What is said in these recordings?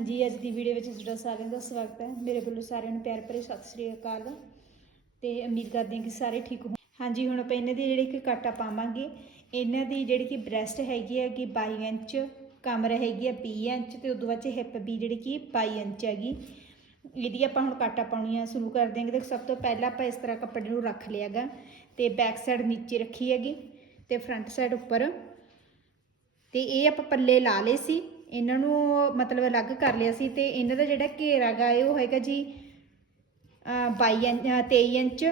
ਹਾਂਜੀ, ਅੱਜ ਦੀ ਵੀਡੀਓ ਵਿੱਚ ਤੁਹਾਡਾ ਸਾਰਿਆਂ ਦਾ ਸਵਾਗਤ ਹੈ। ਮੇਰੇ ਵੱਲੋਂ ਸਾਰਿਆਂ ਨੂੰ ਪਿਆਰ ਭਰੀ ਸਤਿ ਸ੍ਰੀ ਅਕਾਲ। ਤੇ ਉਮੀਦ ਕਰਦੇ ਹਾਂ ਕਿ ਸਾਰੇ ਠੀਕ ਹੋ ਹਾਂਜੀ, ਹੁਣ ਆਪਾਂ ਇਹਨਾਂ ਦੀ ਜਿਹੜੀ ਕਿ ਕਾਟਾ ਪਾਵਾਂਗੇ। ਇਹਨਾਂ ਦੀ ਜਿਹੜੀ ਕਿ ਬ੍ਰੈਸਟ ਹੈਗੀ ਹੈ ਕਿ 22 ਇੰਚ, ਕਮਰ ਹੈਗੀ ਹੈ 20 ਇੰਚ ਤੇ ਉਦੋਂ ਬਾਅਦ 'ਚ ਹਿੱਪ ਵੀ ਜਿਹੜੀ ਕਿ 22 ਇੰਚ ਹੈਗੀ। ਇਹਦੀ ਆਪਾਂ ਹੁਣ ਕਾਟਾ ਪਾਉਣੀਆਂ ਸ਼ੁਰੂ ਕਰ ਦੇਂਗੇ ਤੇ ਸਭ ਤੋਂ ਪਹਿਲਾਂ ਆਪਾਂ ਇਸ ਤਰ੍ਹਾਂ ਕੱਪੜੇ ਨੂੰ ਰੱਖ ਲਿਆਗਾ ਤੇ ਬੈਕ ਸਾਈਡ ਨੀਚੇ ਰੱਖੀ ਹੈਗੀ ਤੇ ਫਰੰਟ ਸਾਈਡ ਉੱਪਰ। ਤੇ ਇਹ ਆਪਾਂ ਪੱਲੇ ਲਾ ਲਏ ਸੀ। ਇਹਨਾਂ ਨੂੰ ਮਤਲਬ ਅਲੱਗ ਕਰ ਲਿਆ ਸੀ ਤੇ ਇਹਨਾਂ ਦਾ ਜਿਹੜਾ ਘੇਰਾ ਗਾ ਇਹ ਉਹ ਹੈਗਾ ਜੀ, ਅਹ 22 ਇੰਚ, ਅਹ 23 ਇੰਚ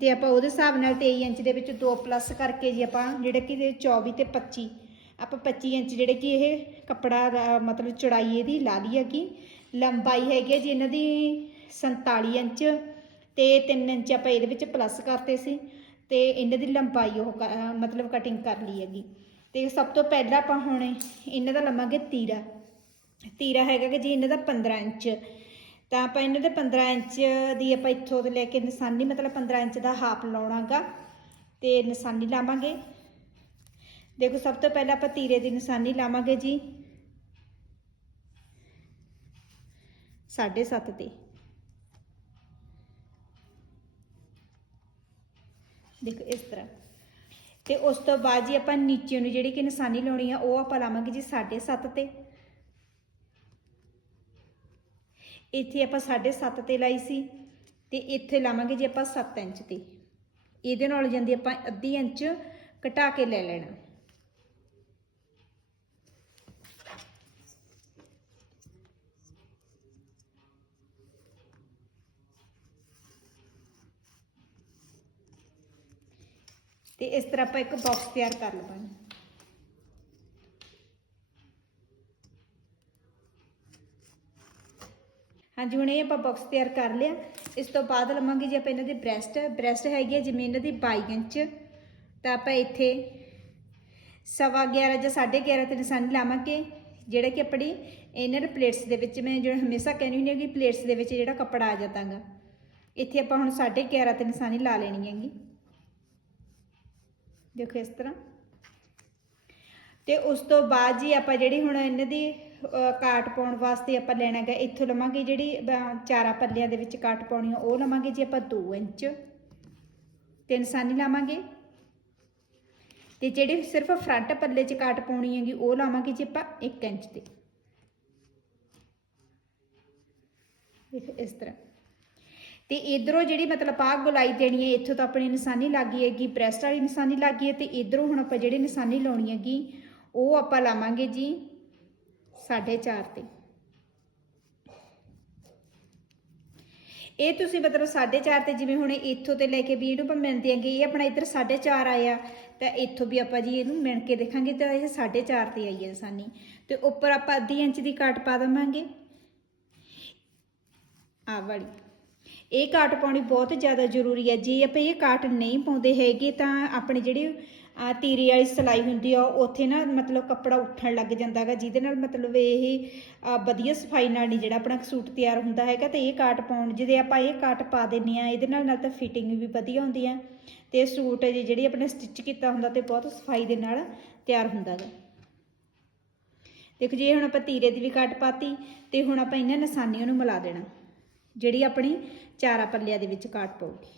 ਤੇ ਆਪਾਂ ਉਹਦੇ ਹਿਸਾਬ ਨਾਲ 23 ਇੰਚ ਦੇ ਵਿੱਚ 2 ਪਲੱਸ ਕਰਕੇ ਜੀ ਆਪਾਂ ਜਿਹੜੇ ਕਿ ਇਹਦੇ 24 ਤੇ 25 ਆਪਾਂ 25 ਇੰਚ ਜਿਹੜੇ ਕਿ ਇਹ ਕੱਪੜਾ ਮਤਲਬ ਚੌੜਾਈ ਇਹਦੀ ਲਾ ਲਈ ਹੈਗੀ। ਲੰਬਾਈ ਹੈਗੀ ਹੈ ਜੀ ਇਹਨਾਂ ਦੀ 47 ਇੰਚ ਤੇ 3 ਇੰਚ ਆਪਾਂ ਇਹਦੇ ਵਿੱਚ ਪਲੱਸ ਕਰਤੇ ਸੀ ਤੇ ਇਹਨਾਂ ਦੀ ਲੰਬਾਈ ਉਹ ਕ- ਮਤਲਬ ਕਟਿੰਗ ਕਰ ਲਈ ਹੈਗੀ। ਤੇ ਸਭ ਤੋਂ ਪਹਿਲਾਂ ਆਪਾਂ ਹੁਣ ਇਹਨਾਂ ਦਾ ਲਵਾਂਗੇ ਤੀਰਾ। ਤੀਰਾ ਹੈਗਾ ਕਿ ਜੀ ਇਹਨਾਂ ਦਾ 15 ਇੰਚ। ਤਾਂ ਆਪਾਂ ਇਹਨਾਂ ਦੇ 15 ਇੰਚ ਦੀ ਆਪਾਂ ਇੱਥੋਂ ਤੋਂ ਲੈ ਕੇ ਨਿਸ਼ਾਨੀ, ਮਤਲਬ 15 ਇੰਚ ਦਾ ਹਾਫ ਲਾਉਣਾਗਾ ਤੇ ਨਿਸ਼ਾਨੀ ਲਾਵਾਂਗੇ। ਦੇਖੋ ਸਭ ਤੋਂ ਪਹਿਲਾਂ ਆਪਾਂ ਤੀਰੇ ਦੀ ਨਿਸ਼ਾਨੀ ਲਾਵਾਂਗੇ ਜੀ। 7.5 ਤੇ। ਦੇਖੋ ਇਸ ਤਰ੍ਹਾਂ। ਤੇ ਉਸ ਤੋਂ ਬਾਅਦ ਜੀ ਆਪਾਂ ਨੀਚੇ ਨੂੰ ਜਿਹੜੀ ਕਿ ਨਿਸ਼ਾਨੀ ਲਾਉਣੀ ਆ, ਉਹ ਆਪਾਂ ਲਾਵਾਂਗੇ ਜੀ 7.5 ਤੇ। ਇੱਥੇ ਆਪਾਂ 7.5 ਤੇ ਲਾਈ ਸੀ ਤੇ ਇੱਥੇ ਲਾਵਾਂਗੇ ਜੀ ਆਪਾਂ 7 ਇੰਚ ਤੇ। ਇਹਦੇ ਨਾਲ ਜਾਂਦੀ ਆਪਾਂ ਅੱਧੀ ਇੰਚ ਘਟਾ ਕੇ ਲੈ ਲੈਣਾ। ਤੇ ਇਸ ਤਰ੍ਹਾਂ ਆਪਾਂ ਇੱਕ ਬਾਕਸ ਤਿਆਰ ਕਰ ਲਵਾਂਗੇ। ਹਾਂਜੀ, ਹੁਣ ਇਹ ਆਪਾਂ ਬਾਕਸ ਤਿਆਰ ਕਰ ਲਿਆ। ਇਸ ਤੋਂ ਬਾਅਦ ਲਵਾਂਗੇ ਜੇ ਆਪਾਂ ਇਹਨਾਂ ਦੀ ਬ੍ਰੈਸਟ ਬ੍ਰੈਸਟ ਹੈਗੀ ਹੈ ਜਿਵੇਂ ਇਹਨਾਂ ਦੀ 22 ਇੰਚ। ਤਾਂ ਆਪਾਂ ਇੱਥੇ ਸਵਾ 11 ਜਾਂ 11.5 ਤੇ ਨਿਸ਼ਾਨੀ ਲਾਵਾਂਗੇ, ਜਿਹੜਾ ਕਿ ਆਪਣੀ ਇਨਰ ਪਲੇਟਸ ਦੇ ਵਿੱਚ ਮੈਂ ਜਿਹੜਾ ਹਮੇਸ਼ਾ ਕਹਿੰਦੀ ਹੁੰਦੀ ਹਾਂ ਕਿ ਪਲੇਟਸ ਦੇ ਵਿੱਚ ਜਿਹੜਾ ਕੱਪੜਾ ਆ ਜਾਂਦਾਗਾ ਇੱਥੇ ਆਪਾਂ ਹੁਣ 11.5 ਤੇ ਨਿਸ਼ਾਨੀ ਲਾ ਲੈਣੀ ਹੈਗੀ। ਦੇਖੋ ਇਸ ਤਰ੍ਹਾਂ। ਤੇ ਉਸ ਤੋਂ ਬਾਅਦ ਜੀ ਆਪਾਂ ਜਿਹੜੀ ਹੁਣ ਇਹਨਾਂ ਦੀ ਕਾਟ ਪਾਉਣ ਵਾਸਤੇ ਆਪਾਂ ਲੈਣਾ ਹੈਗਾ ਇੱਥੋਂ ਲਵਾਂਗੇ ਜਿਹੜੀ ਅਹ, ਚਾਰਾਂ ਪੱਲਿਆਂ ਦੇ ਵਿੱਚ ਕਾਟ ਪਾਉਣੀ ਆ ਉਹ ਲਵਾਂਗੇ ਜੀ ਆਪਾਂ 2 ਇੰਚ। ਤੇ ਨਿਸ਼ਾਨੀ ਲਾਵਾਂਗੇ। ਤੇ ਜਿਹੜੀ ਸਿਰਫ ਫਰੰਟ ਪੱਲੇ 'ਚ ਕਾਟ ਪਾਉਣੀ ਹੈਗੀ ਉਹ ਲਾਵਾਂਗੇ ਜੀ ਆਪਾਂ 1 ਇੰਚ ਤੇ। ਦੇਖੋ ਇਸ ਤਰ੍ਹਾਂ। ਤੇ ਇਧਰੋਂ ਜਿਹੜੀ ਮਤਲਬ ਆਹ ਗੁਲਾਈ ਦੇਣੀ ਹੈ, ਇੱਥੋਂ ਤਾਂ ਆਪਣੀ ਨਿਸ਼ਾਨੀ ਲੱਗੀ ਹੈਗੀ ਬ੍ਰੈਸਟ ਵਾਲੀ ਨਿਸ਼ਾਨੀ ਲੱਗੀ ਹੈ ਤੇ ਇਧਰੋਂ ਹੁਣ ਆਪਾਂ ਜਿਹੜੀ ਨਿਸ਼ਾਨੀ ਲਾਉਣੀ ਹੈਗੀ, ਉਹ ਆਪਾਂ ਲਾਵਾਂਗੇ ਜੀ 4.5 ਤੇ। ਇਹ ਤੁਸੀਂ ਮਤਲਬ 4.5 ਤੇ ਜਿਵੇਂ ਹੁਣ ਇੱਥੋਂ ਤੇ ਲੈ ਕੇ ਵੀ ਇਹਨੂੰ ਆਪਾਂ ਮਿਣਦੇ ਆਂਗੇ ਇਹ ਆਪਣਾ ਇੱਧਰ 4.5 ਆਇਆ, ਤਾਂ ਇੱਥੋਂ ਵੀ ਆਪਾਂ ਜੀ ਇਹਨੂੰ ਮਿਣ ਕੇ ਦੇਖਾਂਗੇ, ਤਾਂ ਇਹ 4.5 ਤੇ ਆਈ ਹੈ ਨਿਸ਼ਾਨੀ। ਤੇ ਉੱਪਰ ਆਪਾਂ ਅੱਧੀ ਇੰਚ ਦੀ ਕਾਟ ਪਾ ਦੇਵਾਂਗੇ। ਆ ਵਾਲੀ। ਇਹ ਕਾਟ ਪਾਉਣੀ ਬਹੁਤ ਜ਼ਿਆਦਾ ਜ਼ਰੂਰੀ ਹੈ। ਜੇ ਆਪਾਂ ਇਹ ਕਾਟ ਨਹੀਂ ਪਾਉਂਦੇ ਹੈਗੇ ਤਾਂ ਆਪਣੀ ਜਿਹੜੀ ਆ ਤੀਰੇ ਵਾਲੀ ਸਲਾਈ ਹੁੰਦੀ ਆ ਉੱਥੇ ਨਾ ਮਤਲਬ ਕੱਪੜਾ ਉੱਠਣ ਲੱਗ ਜਾਂਦਾ ਹੈਗਾ ਜਿਹਦੇ ਨਾਲ ਮਤਲਬ ਇਹ ਵਧੀਆ ਸਫ਼ਾਈ ਨਾਲ ਨਹੀਂ ਜਿਹੜਾ ਆਪਣਾ ਸੂਟ ਤਿਆਰ ਹੁੰਦਾ ਹੈਗਾ। ਤੇ ਇਹ ਕਾਟ ਪਾਉਣ, ਜਿਹਦੇ ਆਪਾਂ ਇਹ ਕਾਟ ਪਾ ਦਿੰਨੇ ਆ ਇਹਦੇ ਨਾਲ ਨਾਲ ਤਾਂ ਫਿਟਿੰਗ ਵੀ ਵਧੀਆ ਹੁੰਦੀ ਆ। ਤੇ ਸੂਟ ਜੇ ਜਿਹੜੀ ਆਪਣੇ ਸਟਿਚ ਕੀਤਾ ਹੁੰਦਾ ਤੇ ਬਹੁਤ ਸਫ਼ਾਈ ਦੇ ਨਾਲ ਤਿਆਰ ਹੁੰਦਾ ਹੈਗਾ ਦੇਖੋ ਜੀ ਹੁਣ ਆਪਾਂ ਤੀਰੇ ਦੀ ਵੀ ਕਾਟ ਪਾਤੀ, ਤੇ ਹੁਣ ਆਪਾਂ ਇਹਨਾਂ ਨਿਸ਼ਾਨੀਆਂ ਨੂੰ ਮਿਲਾ ਦੇਣਾ। ਜਿਹੜੀ ਆਪਣੀ ਚਾਰਾ ਪੱਲਿਆਂ ਦੇ ਵਿੱਚ ਕਾਟ ਪਊਗੀ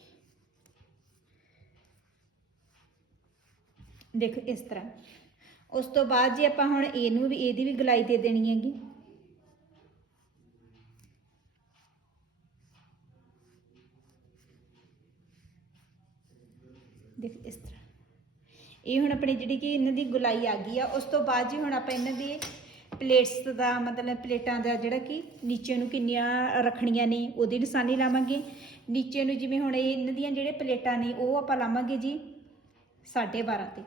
ਦੇਖੋ ਇਸ ਤਰ੍ਹਾਂ। ਉਸ ਤੋਂ ਬਾਅਦ ਜੀ ਆਪਾਂ ਹੁਣ ਇਹਨੂੰ ਵੀ, ਇਹਦੀ ਵੀ ਗਲਾਈ ਦੇ ਦੇਣੀ ਹੈਗੀ। ਦੇਖ ਇਸ ਤਰ੍ਹਾਂ। ਇਹ ਹੁਣ ਆਪਣੀ ਜਿਹੜੀ ਕਿ ਇਹਨਾਂ ਦੀ ਗੁਲਾਈ ਆ ਗਈ ਆ, ਉਸ ਤੋਂ ਬਾਅਦ ਜੀ ਹੁਣ ਆਪਾਂ ਇਹਨਾਂ ਦੀ ਪਲੇਟਸ ਦਾ, ਮਤਲਬ ਪਲੇਟਾਂ ਦਾ ਜਿਹੜਾ ਕਿ ਨੀਚੇ ਨੂੰ ਕਿੰਨੀਆਂ ਰੱਖਣੀਆਂ ਨੇ, ਉਹਦੀ ਨਿਸ਼ਾਨੀ ਲਾਵਾਂਗੇ। ਨੀਚੇ ਨੂੰ ਜਿਵੇਂ ਹੁਣ ਇਹਨਾਂ ਦੀਆਂ ਜਿਹੜੇ ਪਲੇਟਾਂ ਨੇ, ਉਹ ਆਪਾਂ ਲਾਵਾਂਗੇ ਜੀ 12.5 ਤੇ।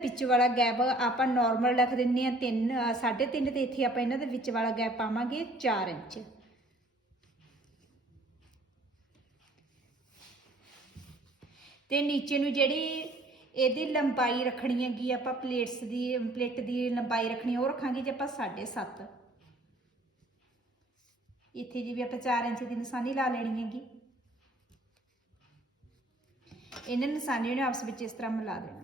ਵਿੱਚ ਵਾਲਾ ਗੈਪ ਆਪਾਂ ਨਾਰਮਲ ਰੱਖ ਦਿੰਨੇ ਆ 3 3.5 ਤੇ ਇੱਥੇ ਆਪਾਂ ਇਹਨਾਂ ਦੇ ਵਿੱਚ ਵਾਲਾ ਗੈਪ ਪਾਵਾਂਗੇ 4 ਇੰਚ। ਤੇ ਨੀਚੇ ਨੂੰ ਜਿਹੜੀ ਇਹਦੀ ਲੰਬਾਈ ਰੱਖਣੀ ਹੈਗੀ, ਆਪਾਂ ਪਲੇਟਸ ਦੀ ਪਲੇਟ ਦੀ ਲੰਬਾਈ ਰੱਖਣੀ, ਉਹ ਰੱਖਾਂਗੇ ਜੇ ਆਪਾਂ 7.5 ਇੱਥੇ ਜੀ ਵੀ ਆਪਾਂ 4 ਇੰਚ ਦੀ ਨਿਸ਼ਾਨੀ ਲਾ ਲੈਣੀ ਹੈਗੀ। ਇਹਨਾਂ ਨਿਸ਼ਾਨੀਆਂ ਨੂੰ ਆਪਸ ਵਿੱਚ ਇਸ ਤਰ੍ਹਾਂ ਮਿਲਾ ਦੇਣਾ।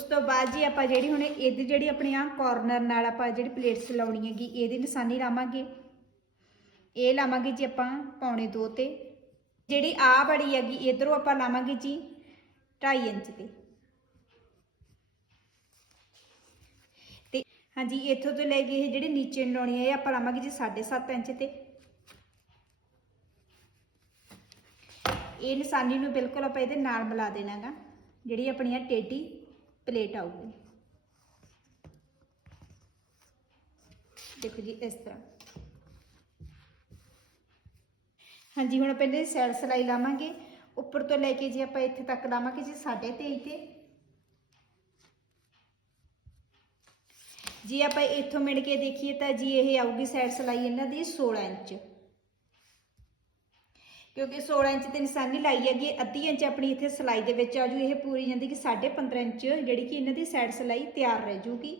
ਉਸ ਤੋਂ ਬਾਅਦ ਜੀ ਆਪਾਂ ਜਿਹੜੀ ਹੁਣ ਇਹਦੀ ਜਿਹੜੀ ਆਪਣੀ ਆ ਕਾਰਨਰ ਨਾਲ ਆਪਾਂ ਜਿਹੜੀ ਪਲੇਟਸ ਲਾਉਣੀ ਹੈਗੀ, ਇਹਦੀ ਨਿਸ਼ਾਨੀ ਲਾਵਾਂਗੇ। ਇਹ ਲਾਵਾਂਗੇ ਜੀ ਆਪਾਂ ਪੌਣੇ 2 ਤੇ। ਜਿਹੜੀ ਆ ਬੜੀ ਹੈਗੀ, ਇਧਰੋਂ ਆਪਾਂ ਲਾਵਾਂਗੇ ਜੀ 2.5 ਇੰਚ ਤੇ ਤੇ ਹਾਂਜੀ, ਇੱਥੋਂ ਤੋਂ ਲੈ ਕੇ ਇਹ ਜਿਹੜੀ ਨੀਚੇ ਨੂੰ ਲਾਉਣੀ ਹੈ, ਇਹ ਆਪਾਂ ਲਾਵਾਂਗੇ ਜੀ 7.5 ਇੰਚ ਤੇ। ਇਹ ਨਿਸ਼ਾਨੀ ਨੂੰ ਬਿਲਕੁਲ ਆਪਾਂ ਇਹਦੇ ਨਾਲ ਮਿਲਾ ਦੇਣਾਗਾ, ਜਿਹੜੀ ਆਪਣੀ ਆ ਟੇਢੀ ਪਲੇਟ ਆਊਗੀ ਦੇਖੋ ਜੀ, ਇਸ ਤਰ੍ਹਾਂ। ਹਾਂਜੀ, ਹੁਣ ਪਹਿਲੇ ਸਾਈਡ ਸਲਾਈ ਲਾਵਾਂਗੇ। ਉੱਪਰ ਤੋਂ ਲੈ ਕੇ ਜੀ ਆਪਾਂ ਇੱਥੇ ਤੱਕ ਲਾਵਾਂਗੇ ਜੀ 23.5 ਤੇ ਜੀ ਆਪਾਂ ਇੱਥੋਂ ਮਿਣ ਕੇ ਦੇਖੀਏ ਤਾਂ ਜੀ, ਇਹ ਆਊਗੀ ਸਾਈਡ ਸਲਾਈ ਇਹਨਾਂ ਦੀ 16 ਇੰਚ। ਕਿਉਂਕਿ 16 ਇੰਚ ਤੇ ਨਿਸ਼ਾਨੀ ਲਾਈ ਹੈਗੀ ਅੱਧੀ ਇੰਚ ਆਪਣੀ ਇੱਥੇ ਸਲਾਈ ਦੇ ਵਿੱਚ ਆ ਜੂ। ਇਹ ਪੂਰੀ ਜਾਂਦੀ ਕਿ 15.5 ਇੰਚ ਜਿਹੜੀ ਕਿ ਇਹਨਾਂ ਦੀ ਸਾਈਡ ਸਲਾਈ ਤਿਆਰ ਰਹਿ ਜੂਗੀ।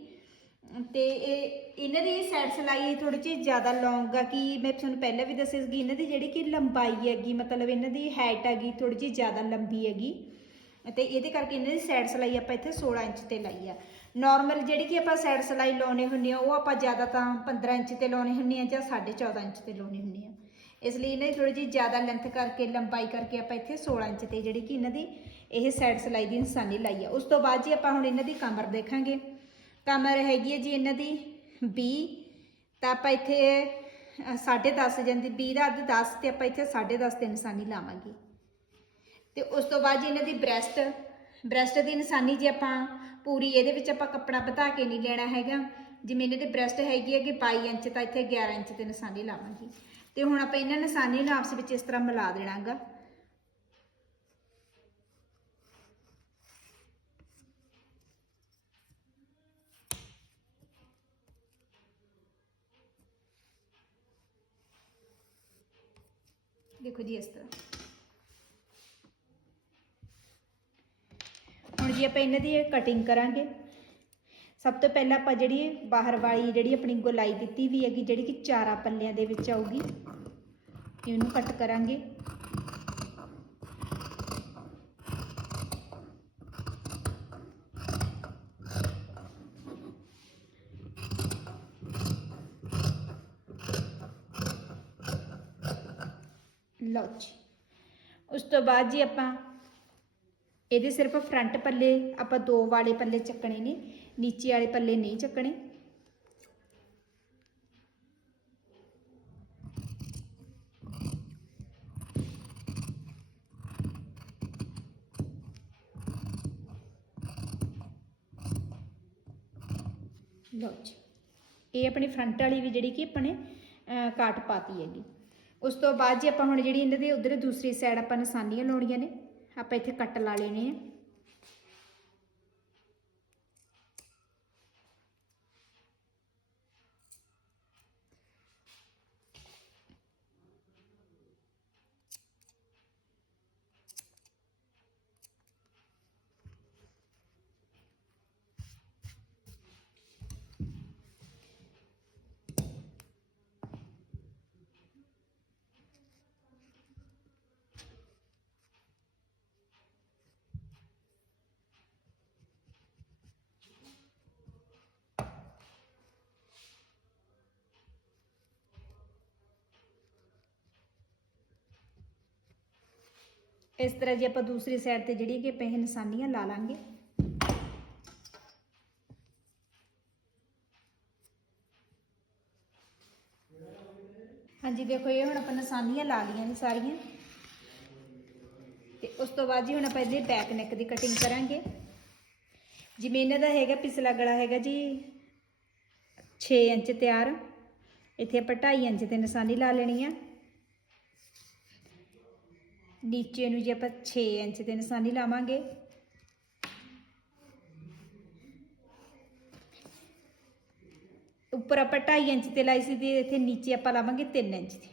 ਤੇ ਇਹ ਇਹਨਾਂ ਦੀ ਸਾਈਡ ਸਲਾਈ ਥੋੜੀ ਜਿਹੀ ਜ਼ਿਆਦਾ ਲੌਂਗ ਆ ਕਿ ਮੈਂ ਤੁਹਾਨੂੰ ਪਹਿਲਾਂ ਵੀ ਦੱਸਿਆ ਸੀ ਇਹਨਾਂ ਦੀ ਜਿਹੜੀ ਕਿ ਲੰਬਾਈ ਹੈਗੀ, ਮਤਲਬ ਇਹਨਾਂ ਦੀ ਹਾਈਟ ਹੈਗੀ ਥੋੜੀ ਜਿਹੀ ਜ਼ਿਆਦਾ ਲੰਬੀ ਹੈਗੀ। ਤੇ ਇਹਦੇ ਕਰਕੇ ਇਹਨਾਂ ਦੀ ਸਾਈਡ ਸਲਾਈ ਆਪਾਂ ਇੱਥੇ 16 ਇੰਚ ਤੇ ਲਾਈ ਆ। ਨਾਰਮਲ ਜਿਹੜੀ ਕਿ ਆਪਾਂ ਸਾਈਡ ਸਲਾਈ ਲਾਉਣੇ ਹੁੰਦੇ ਆ, ਉਹ ਆਪਾਂ ਜ਼ਿਆਦਾ ਤਾਂ 15 ਇੰਚ ਤੇ ਲਾਉਣੇ ਹੁੰਦੇ ਆ ਜਾਂ 14.5 ਇੰਚ ਤੇ ਲਾਉਣੇ ਹੁੰਦੇ ਆ। ਇਸ ਲਈ ਇਹਨਾਂ ਦੀ ਥੋੜੀ ਜਿਹੀ ਜ਼ਿਆਦਾ ਲੈਂਥ ਕਰਕੇ, ਲੰਬਾਈ ਕਰਕੇ ਆਪਾਂ ਇੱਥੇ 16 ਇੰਚ ਤੇ ਜਿਹੜੀ ਕਿ ਇਹਨਾਂ ਦੀ ਇਹ ਸਾਈਡ ਸਲਾਈ ਦੀ ਨਿਸ਼ਾਨੀ ਲਾਈ ਆ। ਉਸ ਤੋਂ ਬਾਅਦ ਜੀ ਆਪਾਂ ਹੁਣ ਇਹਨਾਂ ਦੀ ਕਮਰ ਦੇਖਾਂਗੇ। ਕਮਰ ਹੈਗੀ ਹੈ ਜੀ ਇਹਨਾਂ ਦੀ 20 ਤਾਂ ਆਪਾਂ ਇੱਥੇ 10.5 ਜਾਂਦੀ 20 ਦਾ ਅੱਧ 10 ਤੇ ਆਪਾਂ ਇੱਥੇ 10.5 ਤੇ ਨਿਸ਼ਾਨੀ ਲਾਵਾਂਗੇ। ਤੇ ਉਸ ਤੋਂ ਬਾਅਦ ਜੀ ਇਹਨਾਂ ਦੀ ਬ੍ਰੈਸਟ ਬ੍ਰੈਸਟ ਦੀ ਨਿਸ਼ਾਨੀ ਜੀ ਆਪਾਂ ਪੂਰੀ ਇਹਦੇ ਵਿੱਚ ਆਪਾਂ ਕੱਪੜਾ ਵਧਾ ਕੇ ਨਹੀਂ ਲੈਣਾ ਹੈਗਾ। ਜਿਵੇਂ ਇਹਨਾਂ ਦੀ ਬ੍ਰੈਸਟ ਹੈਗੀ ਹੈ ਕਿ 22 ਇੰਚ, ਤਾਂ ਇੱਥੇ 11 ਇੰਚ ਤੇ ਨਿਸ਼ਾਨੀ ਲਾਵਾਂਗੇ। ਤੇ ਹੁਣ ਆਪਾਂ ਇਹਨਾਂ ਨਿਸ਼ਾਨੀ ਨੂੰ ਆਪਸ ਵਿੱਚ ਇਸ ਤਰ੍ਹਾਂ ਮਿਲਾ ਦੇਣਾਗਾ। ਦੇਖੋ ਜੀ ਇਸ ਤਰ੍ਹਾਂ। ਹੁਣ ਜੀ ਆਪਾਂ ਇਹਨਾਂ ਦੀ ਕਟਿੰਗ ਕਰਾਂਗੇ ਸਭ ਤੋਂ ਪਹਿਲਾਂ ਆਪਾਂ ਜਿਹੜੀ ਬਾਹਰ ਵਾਲੀ ਜਿਹੜੀ ਆਪਣੀ ਗੋਲਾਈ ਦਿੱਤੀ ਵੀ ਹੈਗੀ, ਜਿਹੜੀ ਕਿ ਚਾਰਾ ਪੱਲਿਆਂ ਦੇ ਵਿੱਚ ਆਊਗੀ ਇਹਨੂੰ ਕੱਟ ਕਰਾਂਗੇ। ਲਓ ਜੀ। ਉਸ ਤੋਂ ਬਾਅਦ ਜੀ ਆਪਾਂ, ਇਹਦੇ ਸਿਰਫ ਫਰੰਟ ਪੱਲੇ ਆਪਾਂ ਦੋ ਵਾਲੇ ਪੱਲੇ ਚੱਕਣੇ ਨੇ। ਨੀਚੇ ਵਾਲੇ ਪੱਲੇ ਨਹੀਂ ਚੱਕਣੇ। ਲਓ ਜੀ। ਇਹ ਆਪਣੀ ਫਰੰਟ ਵਾਲੀ ਵੀ ਜਿਹੜੀ ਕਿ ਆਪਣੇ ਕਾਟ ਪਾਤੀ ਹੈਗੀ। ਉਸ ਤੋਂ ਬਾਅਦ ਜੀ ਆਪਾਂ ਹੁਣ ਜਿਹੜੀ ਇਹਨਾਂ ਦੇ ਉਧਰ ਦੂਸਰੀ ਸਾਈਡ ਆਪਾਂ ਨਿਸ਼ਾਨੀਆਂ ਲਾਉਣੀਆਂ ਨੇ, ਆਪਾਂ ਇੱਥੇ ਕੱਟ ਲਾ ਲੈਣੇ ਆ। ਇਸ ਤਰ੍ਹਾਂ ਜੇ ਆਪਾਂ ਦੂਸਰੀ ਸਾਈਡ ਤੇ ਜਿਹੜੀ ਕਿ ਪeh ਨਿਸ਼ਾਨੀਆਂ ਲਾ ਲਾਂਗੇ। ਹਾਂਜੀ, ਦੇਖੋ, ਇਹ ਹੁਣ ਆਪਾਂ ਨਿਸ਼ਾਨੀਆਂ ਲਾ ਲਈਆਂ ਨੇ ਸਾਰੀਆਂ। ਤੇ ਉਸ ਤੋਂ ਬਾਅਦ ਜੀ ਹੁਣ ਆਪਾਂ ਇਹਦੇ ਬੈਕ ਨੈਕ ਦੀ ਕਟਿੰਗ ਕਰਾਂਗੇ। ਜਿਵੇਂ ਇਹਨਾਂ ਦਾ ਹੈਗਾ, ਪਿਛਲਾ ਗਲਾ ਹੈਗਾ ਜੀ 6 ਇੰਚ ਤਿਆਰ। ਇੱਥੇ ਆਪਾਂ 2.5 ਇੰਚ ਤੇ ਨਿਸ਼ਾਨੀ ਲਾ ਲੈਣੀ ਆ। ਨੀਚੇ ਨੂੰ ਜੇ ਆਪਾਂ 6 ਇੰਚ ਤੇ ਨਿਸ਼ਾਨੀ ਲਾਵਾਂਗੇ। ਉੱਪਰ ਆਪਾਂ 2.5 ਇੰਚ ਤੇ ਲਾਈ ਸੀ ਤੇ ਇੱਥੇ ਨੀਚੇ ਆਪਾਂ ਲਾਵਾਂਗੇ 3 ਇੰਚ ਤੇ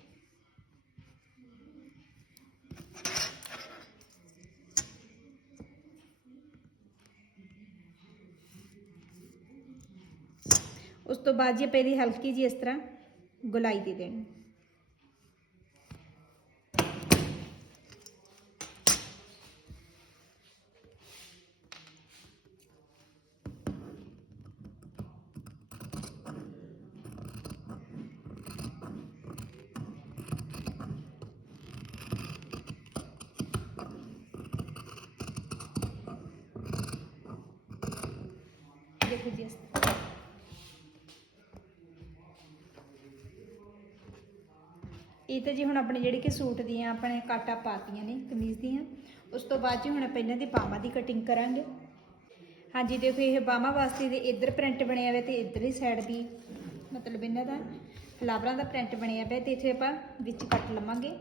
ਉਸ ਤੋਂ ਬਾਅਦ ਜੀ ਆਪਾਂ ਇਹਦੀ ਹਲਕੀ ਜੀ ਇਸ ਤਰ੍ਹਾਂ ਗੁਲਾਈ ਦੇ ਦੇਣੀ। ਦੇਖੋ ਜੀ ਇਸ ਇਹ ਤਾਂ ਜੀ ਹੁਣ ਆਪਣੇ ਜਿਹੜੇ ਕਿ ਸੂਟ ਦੀਆਂ ਆਪਣੇ ਕਾਟਾ ਪਾਤੀਆਂ ਨੇ, ਕਮੀਜ਼ ਦੀਆਂ। ਉਸ ਤੋਂ ਬਾਅਦ ਜੀ ਹੁਣ ਆਪਾਂ ਇਹਨਾਂ ਦੀ ਬਾਹਾਂ ਦੀ ਕਟਿੰਗ ਕਰਾਂਗੇ। ਹਾਂਜੀ, ਦੇਖੋ ਇਹ ਬਾਹਾਂ ਵਾਸਤੇ ਦੇ ਇੱਧਰ ਪ੍ਰਿੰਟ ਬਣਿਆ ਹੋਇਆ ਤੇ ਇੱਧਰਲੀ ਸਾਈਡ ਵੀ, ਮਤਲਬ ਇਹਨਾਂ ਦਾ ਫਲਾਵਰਾਂ ਦਾ ਪ੍ਰਿੰਟ ਬਣਿਆ ਪਿਆ ਤੇ ਇੱਥੇ ਆਪਾਂ ਵਿੱਚ ਕੱਟ ਲਵਾਂਗੇ।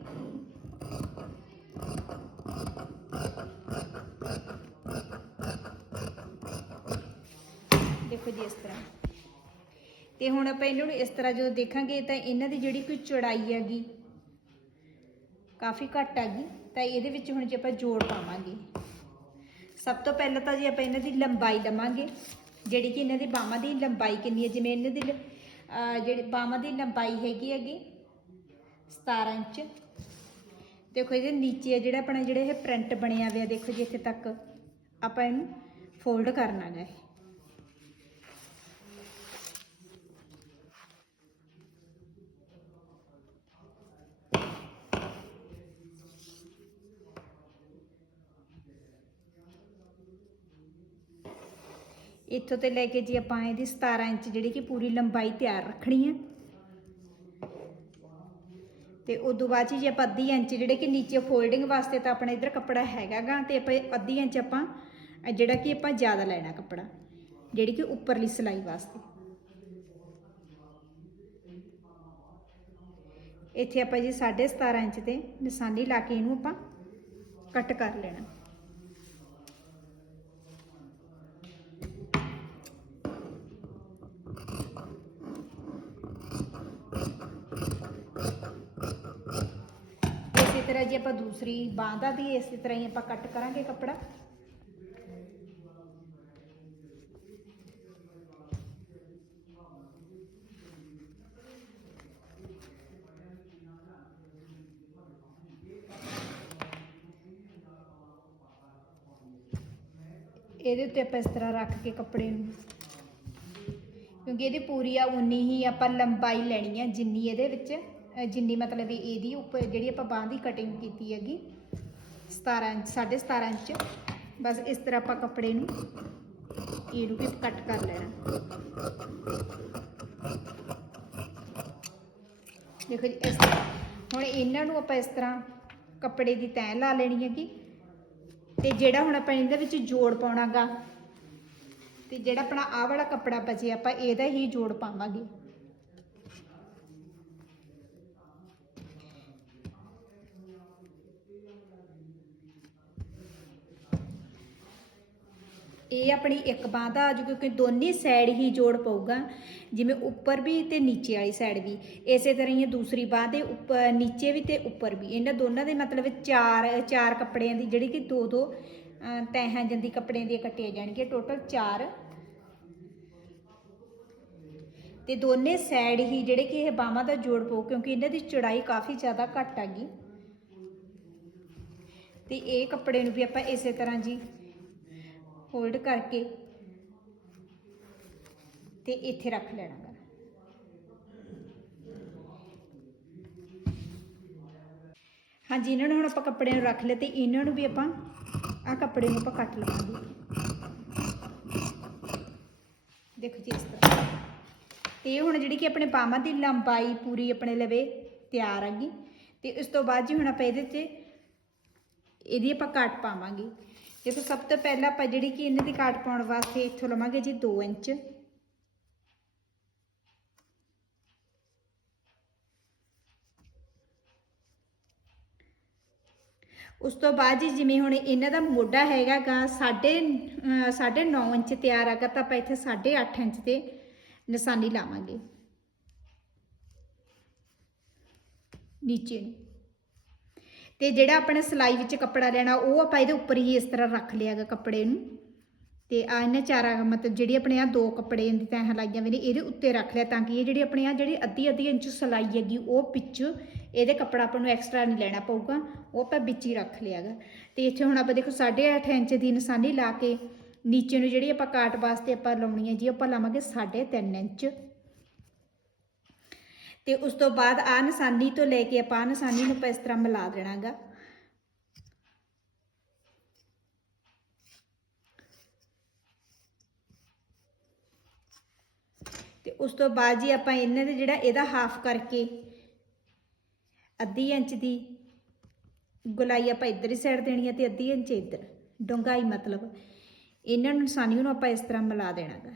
ਦੇਖੋ ਜੀ ਇਸ ਤਰ੍ਹਾਂ। ਤੇ ਹੁਣ ਆਪਾਂ ਇਹਨਾਂ ਨੂੰ ਇਸ ਤਰ੍ਹਾਂ ਜਦੋਂ ਦੇਖਾਂਗੇ ਤਾਂ ਇਹਨਾਂ ਦੀ ਜਿਹੜੀ ਕੋਈ ਚੌੜਾਈ ਹੈਗੀ, ਕਾਫੀ ਘੱਟ ਹੈਗੀ, ਤਾਂ ਇਹਦੇ ਵਿੱਚ ਹੁਣ ਜੇ ਆਪਾਂ ਜੋੜ ਪਾਵਾਂਗੇ। ਸਭ ਤੋਂ ਪਹਿਲਾਂ ਤਾਂ ਜੀ ਆਪਾਂ ਇਹਨਾਂ ਦੀ ਲੰਬਾਈ ਲਵਾਂਗੇ, ਜਿਹੜੀ ਕਿ ਇਹਨਾਂ ਦੀ ਬਾਹਾਂ ਦੀ ਲੰਬਾਈ ਕਿੰਨੀ ਹੈ, ਜਿਵੇਂ ਇਹਨਾਂ ਦੀ ਲ- ਅਹ ਜਿਹੜੀ ਬਾਹਾਂ ਦੀ ਲੰਬਾਈ ਹੈਗੀ ਹੈਗੀ 17 ਇੰਚ। ਦੇਖੋ ਇਹਦੇ ਨੀਚੇ ਜਿਹੜਾ ਆਪਣਾ ਜਿਹੜਾ ਇਹ ਪ੍ਰਿੰਟ ਬਣਿਆ ਹੋਇਆ, ਦੇਖੋ ਜੀ ਇੱਥੇ ਤੱਕ ਆਪਾਂ ਇਹਨੂੰ ਫੋਲਡ ਕਰਨਾ ਹੈ ਇੱਥੋਂ ਤੇ ਲੈ ਕੇ ਜੀ ਆਪਾਂ ਇਹਦੀ 17 ਇੰਚ ਜਿਹੜੀ ਕਿ ਪੂਰੀ ਲੰਬਾਈ ਤਿਆਰ ਰੱਖਣੀ ਹੈ। ਤੇ ਤੋਂ ਬਾਅਦ 'ਚ ਜੀ ਆਪਾਂ ਅੱਧੀ ਇੰਚ ਜਿਹੜੇ ਕਿ ਨੀਚੇ ਫੋਲਡਿੰਗ ਵਾਸਤੇ ਤਾਂ ਆਪਣਾ ਇਧਰ ਕੱਪੜਾ ਹੈਗਾਗਾ ਤੇ ਆਪਾਂ ਅੱਧੀ ਇੰਚ ਆਪਾਂ ਜਿਹੜਾ ਕਿ ਆਪਾਂ ਜ਼ਿਆਦਾ ਲੈਣਾ ਕੱਪੜਾ, ਜਿਹੜੀ ਕਿ ਉੱਪਰਲੀ ਸਿਲਾਈ ਵਾਸਤੇ। ਇੱਥੇ ਆਪਾਂ ਜੀ 17.5 ਇੰਚ ਤੇ ਨਿਸ਼ਾਨੀ ਲਾ ਕੇ ਇਹਨੂੰ ਆਪਾਂ ਕੱਟ ਕਰ ਲੈਣਾ। ਤਰ੍ਹਾਂ ਜੀ ਆਪਾਂ ਦੂਸਰੀ ਬਾਂਹ ਦਾ ਵੀ ਇਸੇ ਤਰ੍ਹਾਂ ਹੀ ਆਪਾਂ ਕੱਟ ਕਰਾਂਗੇ ਕੱਪੜਾ। ਇਹਦੇ ਉੱਤੇ ਆਪਾਂ ਇਸ ਤਰ੍ਹਾਂ ਰੱਖ ਕੇ ਕੱਪੜੇ ਨੂੰ। ਕਿਉਂਕਿ ਇਹਦੀ ਪੂਰੀ ਆ, ਉਨੀ ਹੀ ਆਪਾਂ ਲੰਬਾਈ ਲੈਣੀ ਹੈ ਜਿੰਨੀ ਇਹਦੇ ਵਿੱਚ। ਜਿੰਨੀ ਮਤਲਬ ਵੀ ਇਹਦੀ ਉੱਪਰ ਜਿਹੜੀ ਆਪਾਂ ਬਾਂਹ ਦੀ ਕਟਿੰਗ ਕੀਤੀ ਹੈਗੀ 17 ਇੰਚ 17.5 ਇੰਚ ਬਸ ਇਸ ਤਰ੍ਹਾਂ ਆਪਾਂ ਕੱਪੜੇ ਨੂੰ ਇਹਨੂੰ ਵੀ ਕੱਟ ਕਰ ਲੈਣਾ। ਦੇਖੋ ਜੀ, ਇਸ ਤਰ੍ਹਾਂ। ਹੁਣ ਇਹਨਾਂ ਨੂੰ ਆਪਾਂ ਇਸ ਤਰ੍ਹਾਂ ਕੱਪੜੇ ਦੀ ਤੈਅ ਲਾ ਲੈਣੀ ਹੈਗੀ ਤੇ ਜਿਹੜਾ ਹੁਣ ਆਪਾਂ ਇਹਦੇ ਵਿੱਚ ਜੋੜ ਪਾਉਣਾਗਾ, ਤੇ ਜਿਹੜਾ ਆਪਣਾ ਆਹ ਵਾਲਾ ਕੱਪੜਾ ਬਚੇ ਆਪਾਂ ਇਹਦਾ ਹੀ ਜੋੜ ਪਾਵਾਂਗੇ। ਇਹ ਆਪਣੀ ਇੱਕ ਬਾਂਹ ਦਾ ਅੱਜ ਕਿਉਂਕਿ ਦੋਨੇ ਸਾਈਡ ਹੀ ਜੋੜ ਪਊਗਾ ਜਿਵੇਂ ਉੱਪਰ ਵੀ ਤੇ ਨੀਚੇ ਵਾਲੀ ਸਾਈਡ ਵੀ। ਇਸੇ ਤਰ੍ਹਾਂ ਹੀ ਦੂਸਰੀ ਬਾਂਹ ਦੇ ਉੱਪਰ ਨੀਚੇ ਵੀ ਤੇ ਉੱਪਰ ਵੀ। ਇਹਨਾਂ ਦੋਨਾਂ ਦੇ ਮਤਲਬ ਚਾਰ ਚਾਰ ਕੱਪੜਿਆਂ ਦੀ ਜਿਹੜੀ ਕਿ ਦੋ ਦੋ ਅਹ, ਤੈਹਾਂ ਕੱਪੜਿਆਂ ਦੀਆਂ ਕੱਟੀਆਂ ਜਾਣਗੀਆਂ। ਟੋਟਲ ਚਾਰ। ਤੇ ਦੋਨੇ ਸਾਈਡ ਹੀ ਜਿਹੜੇ ਕਿ ਇਹ ਬਾਹਾਂ ਦਾ ਜੋੜ ਪਊ ਕਿਉਂਕਿ ਇਹਨਾਂ ਦੀ ਚੌੜਾਈ ਕਾਫੀ ਜ਼ਿਆਦਾ ਘੱਟ ਹੈਗੀ। ਤੇ ਇਹ ਕੱਪੜੇ ਨੂੰ ਵੀ ਆਪਾਂ ਇਸੇ ਤਰ੍ਹਾਂ ਜੀ ਫੋਲਡ ਕਰਕੇ ਤੇ ਇੱਥੇ ਰੱਖ ਲੈਣਾ ਗਾ। ਹਾਂਜੀ, ਇਹਨਾਂ ਨੂੰ ਹੁਣ ਆਪਾਂ ਕੱਪੜਿਆਂ ਨੂੰ ਰੱਖ ਲਿਆ ਤੇ ਇਹਨਾਂ ਨੂੰ ਵੀ ਆਪਾਂ ਆ ਕੱਪੜੇ ਨੂੰ ਆਪਾਂ ਕੱਟ ਲਵਾਂਗੇ। ਦੇਖੋ ਜੀ ਇਸ ਤਰ੍ਹਾਂ। ਤੇ ਹੁਣ ਜਿਹੜੀ ਕਿ ਆਪਣੇ ਪਾਵਾਂ ਦੀ ਲੰਬਾਈ ਪੂਰੀ ਆਪਣੇ ਲਵੇ ਤਿਆਰ ਆ ਗਈ। ਤੇ ਉਸ ਤੋਂ ਬਾਅਦ ਜੀ ਹੁਣ ਆਪਾਂ ਇਹਦੇ 'ਚ ਇਹਦੀ ਆਪਾਂ ਕੱਟ ਪਾਵਾਂਗੇ। ਦੇਖੋ ਸਭ ਤੋਂ ਪਹਿਲਾਂ ਆਪਾਂ ਜਿਹੜੀ ਕਿ ਇਹਨਾਂ ਦੀ ਕਾਟ ਪਾਉਣ ਵਾਸਤੇ ਇੱਥੋਂ ਲਵਾਂਗੇ ਜੀ 2 ਇੰਚ। ਉਸ ਤੋਂ ਬਾਅਦ ਜੀ ਜਿਵੇਂ ਹੁਣ ਇਹਨਾਂ ਦਾ ਮੋਢਾ ਹੈਗਾਗਾ ਸਾਢੇ, ਅਹ ਸਾਢੇ 9 ਇੰਚ ਤਿਆਰ ਹੈਗਾ ਤਾਂ ਆਪਾਂ ਇੱਥੇ 8.5 ਇੰਚ ਤੇ ਨਿਸ਼ਾਨੀ ਲਾਵਾਂਗੇ। ਨੀਚੇ ਨੂੰ। ਤੇ ਜਿਹੜਾ ਆਪਣੇ ਸਿਲਾਈ ਵਿੱਚ ਕੱਪੜਾ ਲੈਣਾ, ਉਹ ਆਪਾਂ ਇਹਦੇ ਉੱਪਰ ਹੀ ਇਸ ਤਰ੍ਹਾਂ ਰੱਖ ਲਿਆਗਾ ਕੱਪੜੇ ਨੂੰ। ਤੇ ਆ ਇਹਨੇ ਚਾਰਾਂ ਮਤਲਬ ਜਿਹੜੀ ਆਪਣੇ ਆ ਦੋ ਕੱਪੜੇ ਦੀ ਤੈਹਾਂ ਲਾਈਆਂ ਵੀ ਨੇ, ਇਹਦੇ ਉੱਤੇ ਰੱਖ ਲਿਆ ਤਾਂ ਕਿ ਇਹ ਜਿਹੜੀ ਆਪਣੇ ਆ ਜਿਹੜੀ ਅੱਧੀ ਅੱਧੀ ਇੰਚ ਸਲਾਈ ਹੈਗੀ, ਉਹ ਵਿੱਚ ਇਹਦੇ ਕੱਪੜਾ ਆਪਾਂ ਨੂੰ ਐਕਸਟਰਾ ਨਹੀਂ ਲੈਣਾ ਪਊਗਾ, ਉਹ ਆਪਾਂ ਵਿੱਚ ਹੀ ਰੱਖ ਲਿਆਗਾ ਤੇ ਇੱਥੇ ਹੁਣ ਆਪਾਂ ਦੇਖੋ 8.5 ਇੰਚ ਦੀ ਨਿਸ਼ਾਨੀ ਲਾ ਕੇ, ਨੀਚੇ ਨੂੰ ਜਿਹੜੀ ਆਪਾਂ ਕਾਟ ਵਾਸਤੇ ਆਪਾਂ ਲਾਉਣੀ ਹੈ ਜੀ, ਆਪਾਂ ਲਾਵਾਂਗੇ 3.5 ਇੰਚ। ਤੇ ਉਸ ਤੋਂ ਬਾਅਦ ਆ ਨਿਸ਼ਾਨੀ ਤੋਂ ਲੈ ਕੇ ਆਪਾਂ ਆਹ ਨਿਸ਼ਾਨੀ ਨੂੰ ਆਪਾਂ ਇਸ ਤਰ੍ਹਾਂ ਮਿਲਾ ਦੇਣਾਗਾ। ਤੇ ਉਸ ਤੋਂ ਬਾਅਦ ਜੀ ਆਪਾਂ ਇਹਨਾਂ ਦੇ ਜਿਹੜਾ ਇਹਦਾ ਹਾਫ ਕਰਕੇ ਅੱਧੀ ਇੰਚ ਦੀ ਗੁਲਾਈ ਆਪਾਂ ਇੱਧਰ ਹੀ ਸਾਈਡ ਦੇਣੀ ਹੈ ਤੇ ਅੱਧੀ ਇੰਚ ਇੱਧਰ। ਡੂੰਘਾਈ ਮਤਲਬ ਇਹਨਾਂ ਨੂੰ ਨਿਸ਼ਾਨੀ ਨੂੰ ਆਪਾਂ ਇਸ ਤਰ੍ਹਾਂ ਮਿਲਾ ਦੇਣਾਗਾ।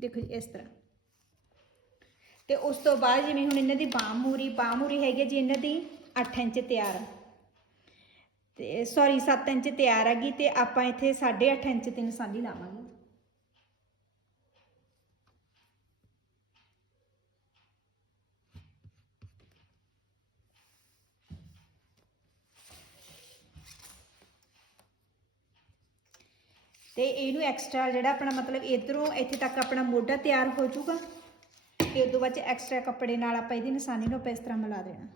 ਦੇਖੋ ਜੀ, ਇਸ ਤਰ੍ਹਾਂ। ਤੇ ਉਸ ਤੋਂ ਬਾਅਦ ਜਿਵੇਂ ਹੁਣ ਇਹਨਾਂ ਦੀ ਬਾਹ ਮੂਰੀ ਬਾਹ ਮੂਰੀ ਹੈਗੀ ਹੈ ਜੀ, ਇਹਨਾਂ ਦੀ 8 ਇੰਚ ਤਿਆਰ। ਆ ਤੇ ਸੌਰੀ 7 ਇੰਚ ਤਿਆਰ ਹੈਗੀ ਤੇ ਆਪਾਂ ਇੱਥੇ 8.5 ਇੰਚ ਤੇ ਨਿਸ਼ਾਨੀ ਲਾਵਾਂਗੇ। ਤੇ ਇਹਨੂੰ ਐਕਸਟਰਾ ਜਿਹੜਾ ਆਪਣਾ ਮਤਲਬ ਇਧਰੋਂ ਇੱਥੇ ਤੱਕ ਆਪਣਾ ਮੋਢਾ ਤਿਆਰ ਹੋ ਜਾਊਗਾ ਤੇ ਉਦੋਂ ਬਾਅਦ ਐਕਸਟਰਾ ਕੱਪੜੇ ਨਾਲ ਆਪਾਂ ਇਹਦੀ ਨਿਸ਼ਾਨੀ ਨੂੰ ਆਪਾਂ ਇਸ ਤਰ੍ਹਾਂ ਮਿਲਾ ਦੇਣਾ।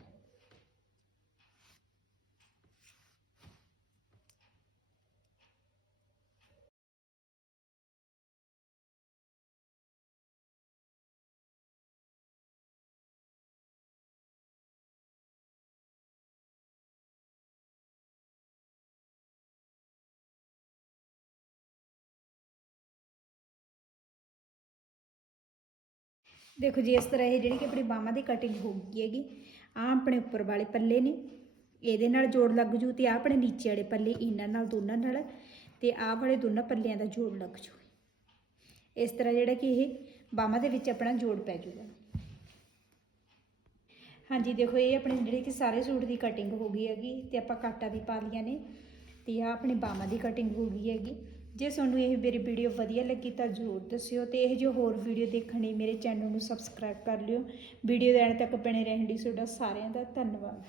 ਦੇਖੋ ਜੀ, ਇਸ ਤਰ੍ਹਾਂ ਇਹ ਜਿਹੜੀ ਕਿ ਆਪਣੀ ਬਾਹਾਂ ਦੀ ਕਟਿੰਗ ਹੋ ਗਈ ਹੈਗੀ ਆ ਆਪਣੇ ਉੱਪਰ ਵਾਲੇ ਪੱਲੇ ਨੇ, ਇਹਦੇ ਨਾਲ ਜੋੜ ਲੱਗ ਜੂ ਤੇ ਆ ਆਪਣੇ ਨੀਚੇ ਵਾਲੇ ਪੱਲੇ, ਇਹਨਾਂ ਨਾਲ, ਦੋਨਾਂ ਨਾਲ, ਤੇ ਆਹ ਵਾਲੇ ਦੋਨਾਂ ਪੱਲਿਆਂ ਦਾ ਜੋੜ ਲੱਗ ਜੂ। ਇਸ ਤਰ੍ਹਾਂ ਜਿਹੜਾ ਕਿ ਇਹ ਬਾਹਾਂ ਦੇ ਵਿੱਚ ਆਪਣਾ ਜੋੜ ਪੈ ਜੂਗਾ। ਹਾਂਜੀ, ਦੇਖੋ ਇਹ ਆਪਣੇ ਜਿਹੜੇ ਕਿ ਸਾਰੇ ਸੂਟ ਦੀ ਕਟਿੰਗ ਹੋ ਗਈ ਹੈਗੀ, ਤੇ ਆਪਾਂ ਕਾਟਾ ਦੀ ਪਾ ਲੀਆਂ ਨੇ, ਤੇ ਆ ਆਪਣੇ ਬਾਹਾਂ ਦੀ ਕਟਿੰਗ ਹੋ ਗਈ ਹੈਗੀ। ਜੇ ਤੁਹਾਨੂੰ ਇਹ ਮੇਰੀ ਵੀਡੀਓ ਵਧੀਆ ਲੱਗੀ ਤਾਂ ਜ਼ਰੂਰ ਦੱਸਿਓ ਤੇ ਇਹ ਜੋ ਹੋਰ ਵੀਡੀਓ ਦੇਖਣ ਲਈ ਮੇਰੇ ਚੈਨਲ ਨੂੰ ਸਬਸਕ੍ਰਾਈਬ ਕਰ ਲਿਓ। ਵੀਡੀਓ ਦੇ ਐਂਡ ਤੱਕ ਬਣੇ ਰਹਿਣ ਲਈ ਤੁਹਾਡਾ ਸਾਰਿਆਂ ਦਾ ਧੰਨਵਾਦ।